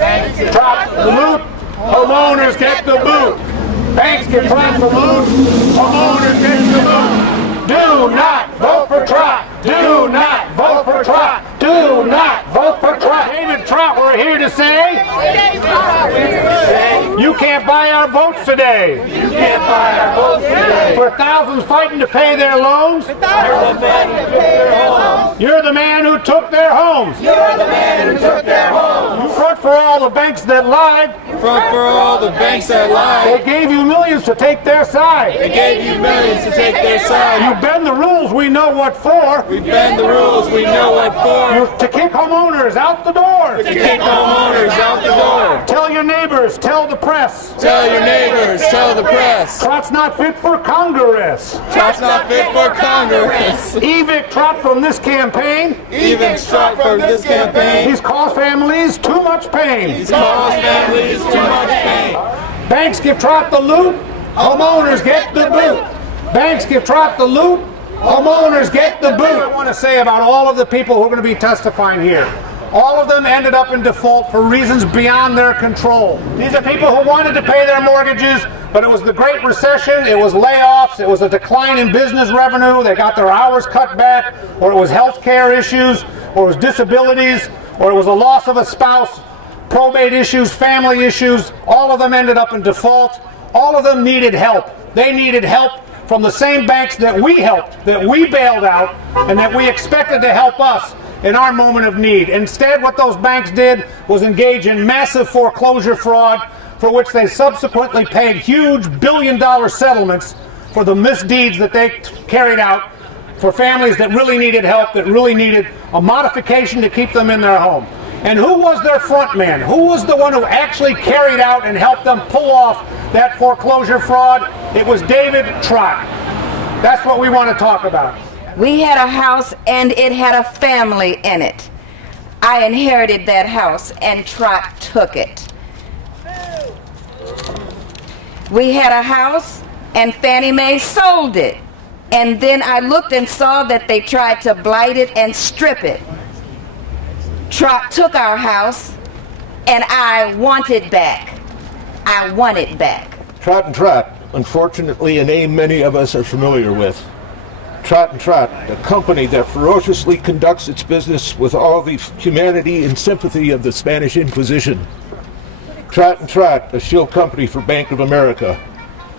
Thank you. Trott the loot, homeowners get the boot. Banks get Trott the loot, homeowners get the boot. Do not vote for Trott. Do not vote for Trott. Do not vote for Trott. David Trott, we're here to say, you can't buy our votes today. You can't buy our votes today. For thousands fighting to pay their loans, you're the man who took their homes. You're the man who took their homes. You front for all the banks that lied. Front for all the banks that lied. They gave you millions to take their side. They gave you millions to take their side. You bend the rules, we know what for. We bend the rules, we know what for. To kick homeowners out the door. To kick homeowners out the door. Tell your neighbors, tell the press. Tell your neighbors, tell the press. Trott's not fit for Congress. Trott's not fit for Congress. Evict Trott from this campaign. Evict Trott from this campaign. He's caused families too much pain. He's caused families too much pain. Banks give Trott the loot, homeowners get the boot. Banks give Trott the loot, homeowners get the boot. I want to say about all of the people who are going to be testifying here. All of them ended up in default for reasons beyond their control. These are people who wanted to pay their mortgages, but it was the Great Recession, it was layoffs, it was a decline in business revenue, they got their hours cut back, or it was health care issues, or it was disabilities, or it was a loss of a spouse, probate issues, family issues. All of them ended up in default. All of them needed help. They needed help from the same banks that we helped, that we bailed out, and that we expected to help us in our moment of need. Instead, what those banks did was engage in massive foreclosure fraud, for which they subsequently paid huge billion-dollar settlements for the misdeeds that they carried out for families that really needed help, that really needed a modification to keep them in their home. And who was their front man? Who was the one who actually carried out and helped them pull off that foreclosure fraud? It was David Trott. That's what we want to talk about. We had a house and it had a family in it. I inherited that house and Trott took it. We had a house and Fannie Mae sold it. And then I looked and saw that they tried to blight it and strip it. Trott took our house and I want it back. I want it back. Trott and Trott, unfortunately a name many of us are familiar with. Trott and Trott, a company that ferociously conducts its business with all the humanity and sympathy of the Spanish Inquisition. Trott and Trott, a shill company for Bank of America.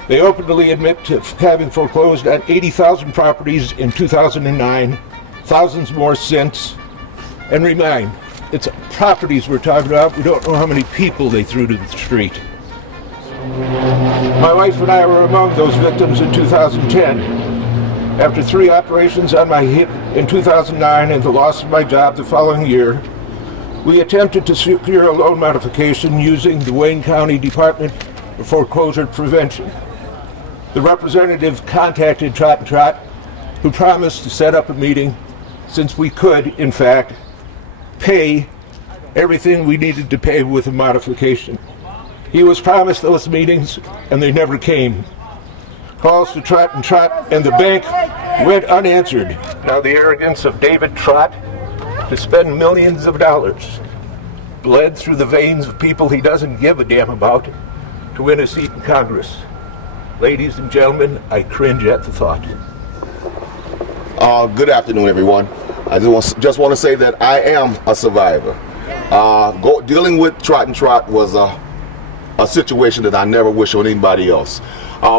They openly admit to having foreclosed on 80,000 properties in 2009, thousands more since. And remind, it's properties we're talking about. We don't know how many people they threw to the street. My wife and I were among those victims in 2010. After 3 operations on my hip in 2009 and the loss of my job the following year, we attempted to secure a loan modification using the Wayne County Department of Foreclosure Prevention. The representative contacted Trott and Trott, who promised to set up a meeting since we could, in fact, pay everything we needed to pay with a modification. He was promised those meetings and they never came. Calls to Trott and Trott and the bank went unanswered. Now the arrogance of David Trott to spend millions of dollars bled through the veins of people he doesn't give a damn about to win a seat in Congress. Ladies and gentlemen, I cringe at the thought. Good afternoon, everyone. I just want to say that I am a survivor. Dealing with Trott and Trott was a situation that I never wish on anybody else.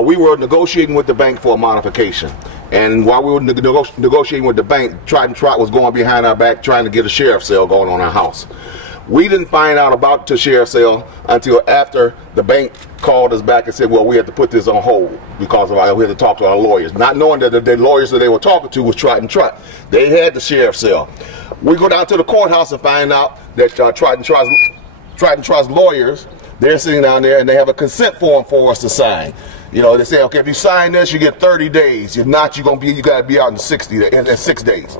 We were negotiating with the bank for a modification, and while we were negotiating with the bank, Trott and Trott was going behind our back trying to get a sheriff's sale going on our house. We didn't find out about the sheriff's sale until after the bank called us back and said, well, we had to put this on hold because we had to talk to our lawyers, not knowing that the lawyers that they were talking to was Trott and Trott. They had the sheriff's sale. We go down to the courthouse and find out that Trott and Trott's lawyers, they're sitting down there and they have a consent form for us to sign. You know, they say, okay, if you sign this, you get 30 days. If not, you got to be out in 6 days.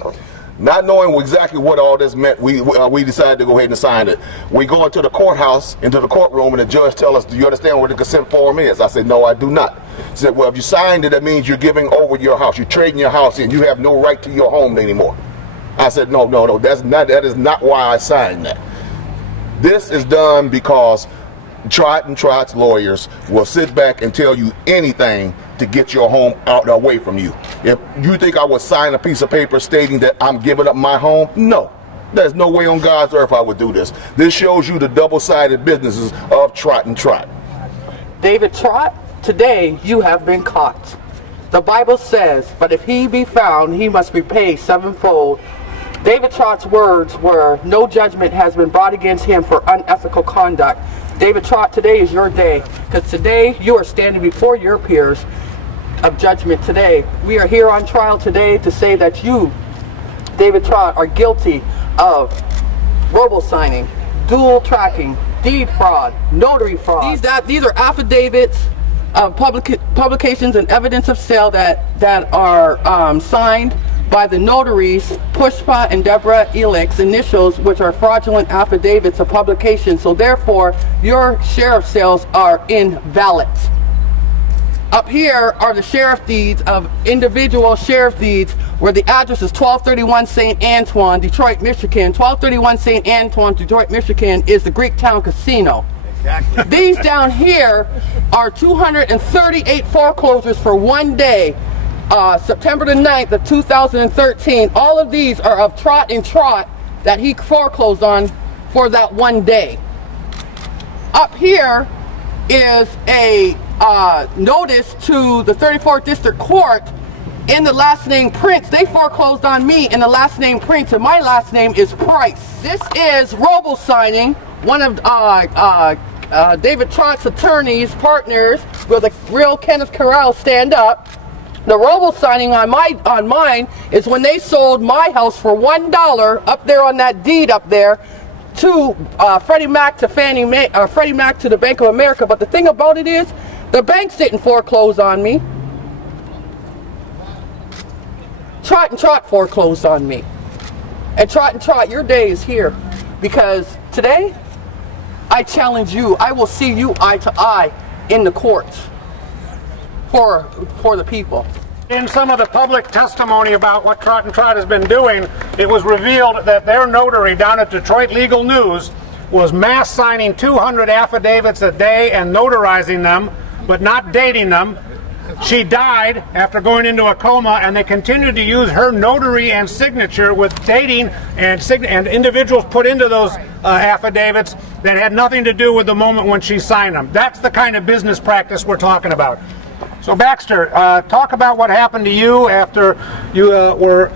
Not knowing exactly what all this meant, we decided to go ahead and sign it. We go into the courthouse, into the courtroom, and the judge tells us, do you understand what the consent form is? I said, no, I do not. He said, well, if you signed it, that means you're giving over your house. You're trading your house in. You have no right to your home anymore. I said, no, that is not why I signed that. This is done because Trott and Trott's lawyers will sit back and tell you anything to get your home out away from you. If you think I would sign a piece of paper stating that I'm giving up my home, no. There's no way on God's earth I would do this. This shows you the double-sided businesses of Trott and Trott. David Trott, today you have been caught. The Bible says, but if he be found, he must repay sevenfold. David Trott's words were, no judgment has been brought against him for unethical conduct. David Trott, today is your day, because today you are standing before your peers of judgment today. We are here on trial today to say that you, David Trott, are guilty of robo-signing, dual tracking, deed fraud, notary fraud. These are affidavits of publications and evidence of sale that are signed by the notaries Pushpa and Deborah Elix, initials, which are fraudulent affidavits of publication. So therefore, your sheriff sales are invalid. Up here are the sheriff deeds of individual sheriff deeds where the address is 1231 St. Antoine, Detroit, Michigan. 1231 St. Antoine, Detroit, Michigan is the Greektown Casino. Exactly. These down here are 238 foreclosures for one day. September the 9th of 2013. All of these are of Trott and Trott that he foreclosed on for that one day. Up here is a notice to the 34th District Court in the last name Prince. They foreclosed on me in the last name Prince, and my last name is Price. This is robo-signing, one of David Trott's attorneys, partners, with a real Kenneth Corral stand up. The robo-signing on mine is when they sold my house for $1 up there on that deed up there to Freddie Mac to Fannie Mae, Freddie Mac to the Bank of America. But the thing about it is, the banks didn't foreclose on me. Trott and Trott foreclosed on me. And Trott and Trott, your day is here, because today I challenge you. I will see you eye to eye in the courts. For the people. In some of the public testimony about what Trott and Trott has been doing, it was revealed that their notary down at Detroit Legal News was mass signing 200 affidavits a day and notarizing them, but not dating them. She died after going into a coma, and they continued to use her notary and signature with dating and individuals put into those affidavits that had nothing to do with the moment when she signed them. That's the kind of business practice we're talking about. So Baxter, talk about what happened to you after you were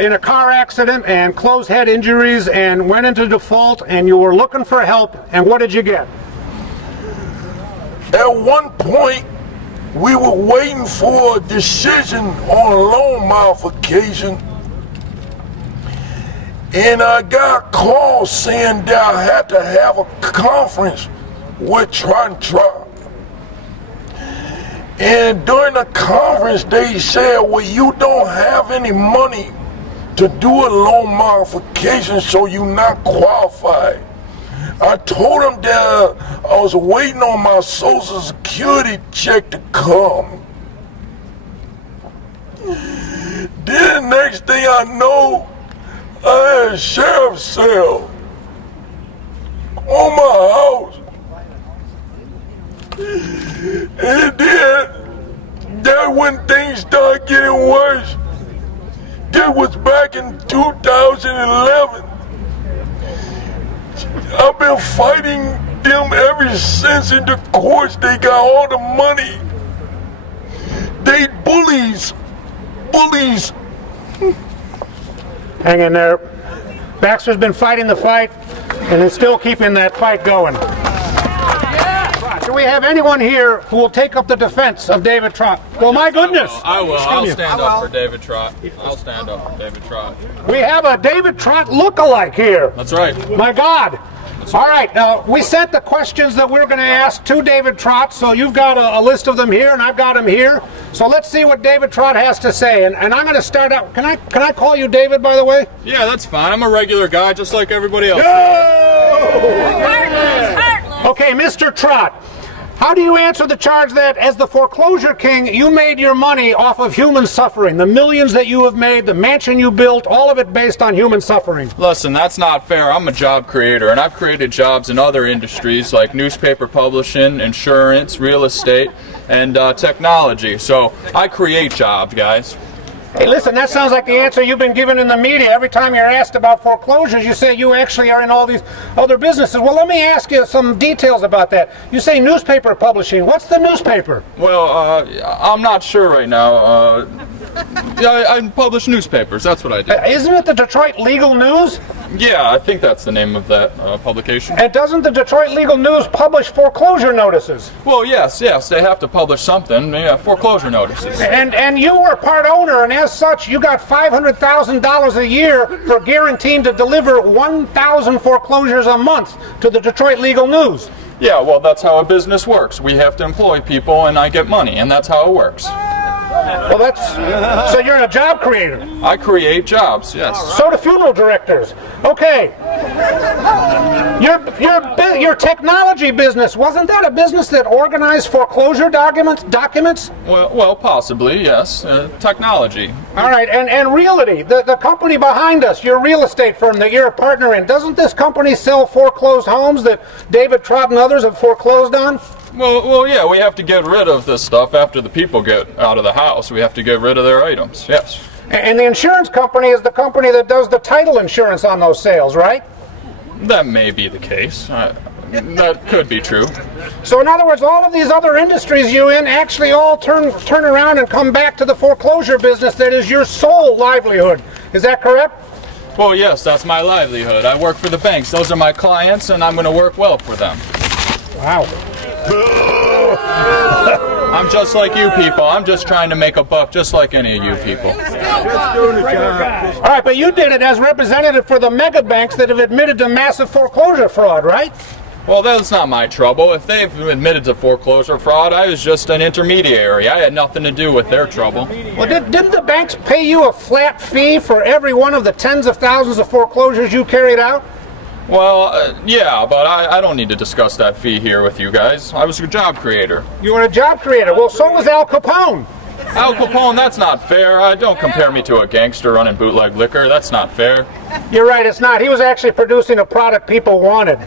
in a car accident and closed head injuries and went into default, and you were looking for help, and what did you get? At one point, we were waiting for a decision on loan modification, and I got a call saying that I had to have a conference with Trott and Trott. And during the conference, they said, well, you don't have any money to do a loan modification, so you're not qualified. I told them that I was waiting on my Social Security check to come. Then the next thing I know, I had a sheriff's sale on my house. And then when things started getting worse, that was back in 2011. I've been fighting them ever since in the courts. They got all the money. They bullies. Hang in there. Baxter's been fighting the fight and is still keeping that fight going. Do we have anyone here who will take up the defense of David Trott? Well, my goodness. I will. I'll stand up for David Trott. I'll stand up for David Trott. We have a David Trott look-alike here. That's right. My God. All right, now we sent the questions that we're going to ask to David Trott, so you've got a list of them here, and I've got them here. So let's see what David Trott has to say. And I'm going to start out. Can I call you David, by the way? Yeah, that's fine. I'm a regular guy, just like everybody else. Okay, Mr. Trott. How do you answer the charge that, as the foreclosure king, you made your money off of human suffering? The millions that you have made, the mansion you built, all of it based on human suffering. Listen, that's not fair. I'm a job creator, and I've created jobs in other industries like newspaper publishing, insurance, real estate, and technology. So I create jobs, guys. Hey, listen, that sounds like the answer you've been given in the media. Every time you're asked about foreclosures, you say you actually are in all these other businesses. Well, let me ask you some details about that. You say newspaper publishing. What's the newspaper? Well, I'm not sure right now. I publish newspapers. That's what I do. Isn't it the Detroit Legal News? Yeah, I think that's the name of that publication. And doesn't the Detroit Legal News publish foreclosure notices? Well, yes, they have to publish something. Yeah, foreclosure notices. And you were part owner, and as such, you got $500,000 a year for guaranteeing to deliver 1,000 foreclosures a month to the Detroit Legal News. Yeah, well, that's how a business works. We have to employ people, and I get money, and that's how it works. Well, so you're a job creator. I create jobs, yes. So do funeral directors. Okay. Your technology business, wasn't that a business that organized foreclosure documents? Well, possibly, yes. Technology. All right, and Realty, the company behind us, your real estate firm that you're a partner in, doesn't this company sell foreclosed homes that David Trott and others have foreclosed on? Well, yeah, we have to get rid of this stuff after the people get out of the house. We have to get rid of their items, yes. And the insurance company is the company that does the title insurance on those sales, right? That may be the case. That could be true. So in other words, all of these other industries you're in actually all turn around and come back to the foreclosure business that is your sole livelihood. Is that correct? Well, yes, that's my livelihood. I work for the banks. Those are my clients, and I'm going to work well for them. Wow. I'm just like you people. I'm just trying to make a buck just like any of you people. All right, but you did it as representative for the mega banks that have admitted to massive foreclosure fraud, right? Well, that's not my trouble. If they've admitted to foreclosure fraud, I was just an intermediary. I had nothing to do with their trouble. Well, didn't the banks pay you a flat fee for every one of the tens of thousands of foreclosures you carried out? Well, yeah, but I don't need to discuss that fee here with you guys. I was a job creator. You were a job creator? Well, so was Al Capone. Al Capone, that's not fair. Don't compare me to a gangster running bootleg liquor. That's not fair. You're right, it's not. He was actually producing a product people wanted.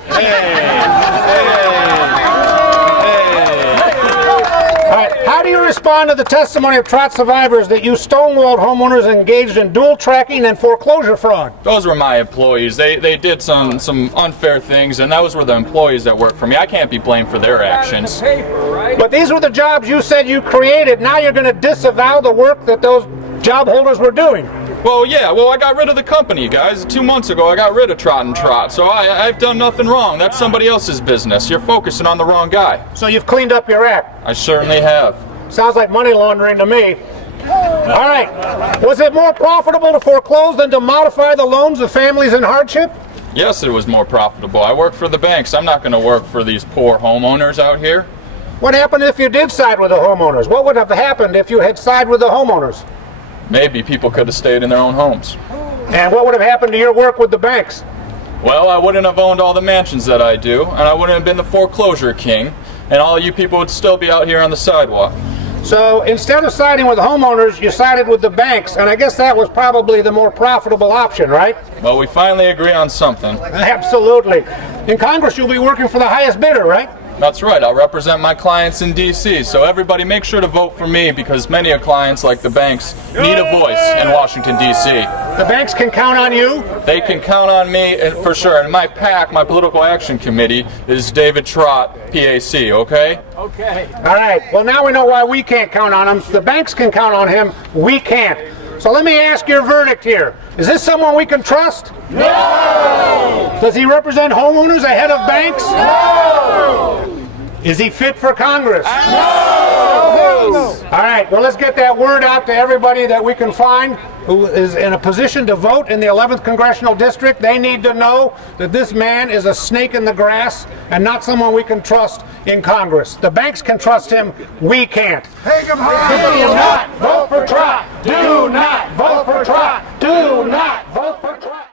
All right, how do you respond to the testimony of Trott survivors that you stonewalled homeowners engaged in dual tracking and foreclosure fraud? Those were my employees. They did some unfair things, and those were the employees that worked for me. I can't be blamed for their actions. But these were the jobs you said you created. Now you're going to disavow the work that those job holders were doing. Well, yeah, I got rid of the company, guys. 2 months ago, I got rid of Trott & Trott, so I've done nothing wrong. That's somebody else's business. You're focusing on the wrong guy. So you've cleaned up your act? I certainly have. Sounds like money laundering to me. All right. Was it more profitable to foreclose than to modify the loans of families in hardship? Yes, it was more profitable. I work for the banks. I'm not going to work for these poor homeowners out here. What happened if you did side with the homeowners? What would have happened if you had sided with the homeowners? Maybe people could have stayed in their own homes. And what would have happened to your work with the banks? Well, I wouldn't have owned all the mansions that I do, and I wouldn't have been the foreclosure king, and all you people would still be out here on the sidewalk. So instead of siding with the homeowners, you sided with the banks, and I guess that was probably the more profitable option, right? Well, we finally agree on something. Absolutely. In Congress, you'll be working for the highest bidder, right? That's right. I'll represent my clients in D.C., so everybody make sure to vote for me because many of clients, like the banks, need a voice in Washington, D.C. The banks can count on you? They can count on me for sure. And my PAC, my Political Action Committee, is David Trott, PAC, okay? Okay. All right. Well, now we know why we can't count on him. The banks can count on him. We can't. So let me ask your verdict here. Is this someone we can trust? No! Does he represent homeowners ahead of banks? No! Is he fit for Congress? No! All right, well, let's get that word out to everybody that we can find who is in a position to vote in the 11th Congressional District. They need to know that this man is a snake in the grass and not someone we can trust in Congress. The banks can trust him, we can't. Take him home!